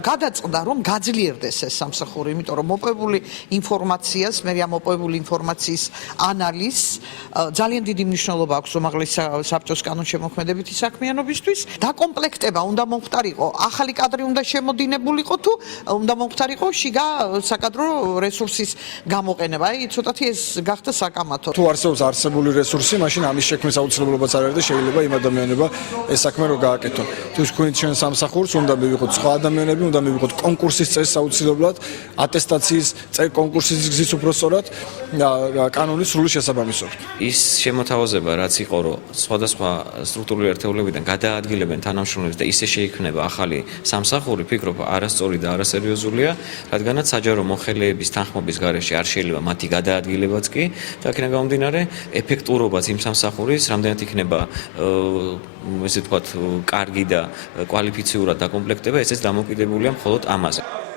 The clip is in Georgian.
გადაწყდა რომ გაძლიერდეს ეს სამსახური, იმიტომ რომ მოპოვებული ინფორმაციას, მე ამ მოპოვებული ინფორმაციის ანალიზს ძალიან დიდი მნიშვნელობა აქვს უმაღლეს საბჭოს კანონშემოქმედებითი საქმიანობისთვის. დაკომპლექტება უნდა მომხდარიყო, ახალი კადრი უნდა შემოდინებულიყო თუ უნდა მომხდარიყო შიგა საკადრო რესურსის გამოყენება. აი, ცოტათი ეს გახდა საკამათო. თუ არსებობს არსებული რესურსი, მაშინ ამის შექმნის აუცილებლობაც არ არის და შეიძლება იმ ადამიანებმა ეს საქმე რო გააკეთონ. თუ თქვენ ჩვენ სამსახურს უნდა მივიღოთ სხვა ადამიანები, უნდა მივიღოთ კონკურსის წესს აუცილებლად, ატესტაციის კონკურსის გზის უფრო სწორად კანონის სრული შესაბამისობით. ის შემოთავაზება, რაც იყო, რომ სხვადასხვა სტრუქტურული ერთეულებიდან გადაადგილებენ თანამშრომლებს და ისე შეიქმნება ახალი სამსახური, ფიქრობ, არასწორი და არასერიოზულია, რადგანაც საჯარო მოხელეების თანხმობის გარეშე არ შეიძლება მათი გადაადგილებაც კი, და აქედან გამომდინარე, ეფექტურობაც იმ სამსახურის რამდენად იქნება ესე ვთქვათ, კარგი და კვალიფიციურად დაკომპლექტება, ესეც დამოკიდებულია მხოლოდ ამაზე.